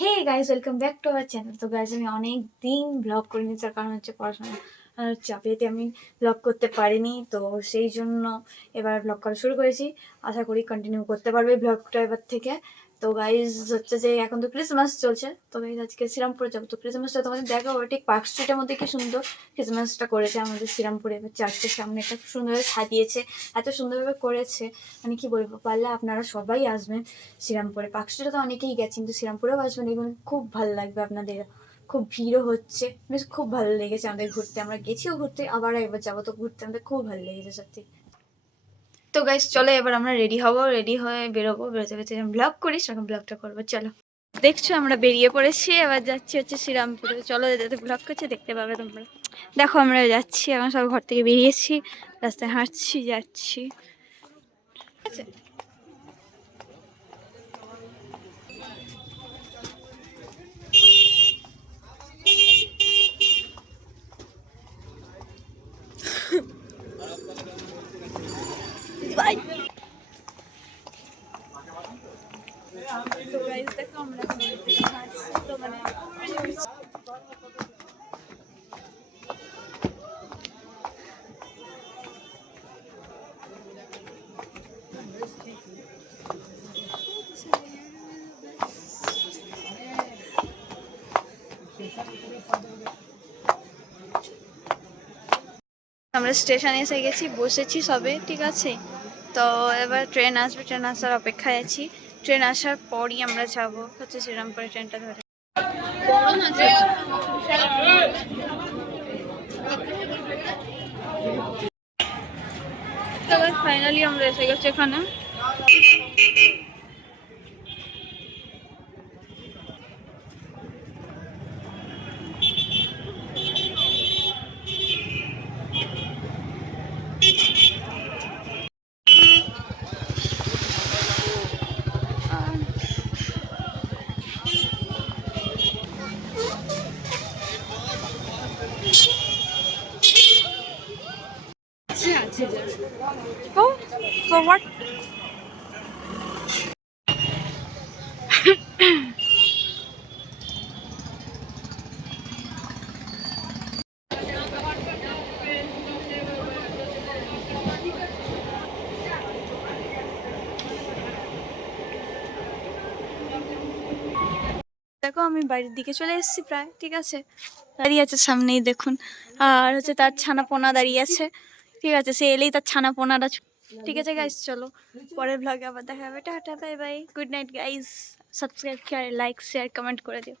Hey guys, welcome back to our channel. তো guys, আমি অনেক দিন ব্লগ করিনি, তার কারণ হচ্ছে পড়াশোনা চাপেতে আমি ব্লগ করতে পারিনি। তো সেই জন্য এবার ব্লগ করা শুরু করেছি। আশা করি কন্টিনিউ করতে পারবে ব্লগটা এবার থেকে। তো গাইজ হচ্ছে যে এখন তো ক্রিসমাস চলছে, তো গাইজ আজকে শ্রীরামপুরে যাবো। তো ক্রিসমাসটা তোমাদের দেখাবো, ঠিক পার্ক স্ট্রিটের মধ্যে কি সুন্দর ক্রিসমাসটা করেছে আমাদের শ্রীরামপুরে। এবার চার্চের সামনে একটা সুন্দরভাবে সাজিয়েছে, এত সুন্দরভাবে করেছে, মানে কি বলবো। পারলে আপনারা সবাই আসবেন শ্রীরামপুরে। পার্ক স্ট্রিটে তো অনেকেই গেছে, কিন্তু শ্রীরামপুরেও আসবেন, দেখবেন খুব ভালো লাগবে আপনাদের। খুব ভিড়ও হচ্ছে, বেশ খুব ভালো লেগেছে আমাদের ঘুরতে। আমরা গেছিও ঘুরতে, আবার একবার যাবো। তো ঘুরতে আমাদের খুব ভালো লেগেছে সত্যি। তো গাইস চলো, এবার আমরা রেডি হব, রেডি হয়ে বেরোবো। বেরোতে বেরোতে যেমন ব্লগ করি সেরকম ব্লগটা করবো। চলো, দেখছো আমরা বেরিয়ে পড়েছি, এবার যাচ্ছি হচ্ছে শ্রীরামপুরে। চলো, যেতে ব্লগ করছে দেখতে পাবে তোমরা। দেখো আমরা যাচ্ছি, এখন সব ঘর থেকে বেরিয়েছি, রাস্তায় হাঁটছি, যাচ্ছি। ঠিক আছে, বাই। তো গাইস দেখো আমরা হাঁটছি, তো মানে আমরা স্টেশনে এসে গেছি, বসেছি সবে, ঠিক আছে। তো এবার ট্রেন আসবে, ট্রেন আসার অপেক্ষায় আছি। ট্রেন আসার পরই আমরা যাবো হচ্ছে শ্রীরামপুরে, ট্রেনটা ধরে। তো ফাইনালি আমরা এসে গেছি এখানে। Oh, so what? দেখো আমি বাড়ির দিকে চলে এসেছি প্রায়, ঠিক আছে। দাঁড়িয়ে আছে সামনেই দেখুন, আর হচ্ছে তার ছানা পোনা দাঁড়িয়ে আছে, ঠিক আছে। সে এলেই তার ছানা পোনাটা ঠিক আছে গাইস, চলো পরের ব্লগে আবার দেখা হবে। Tata, bye bye, good night guys. Subscribe, like, share, comment করে দিও।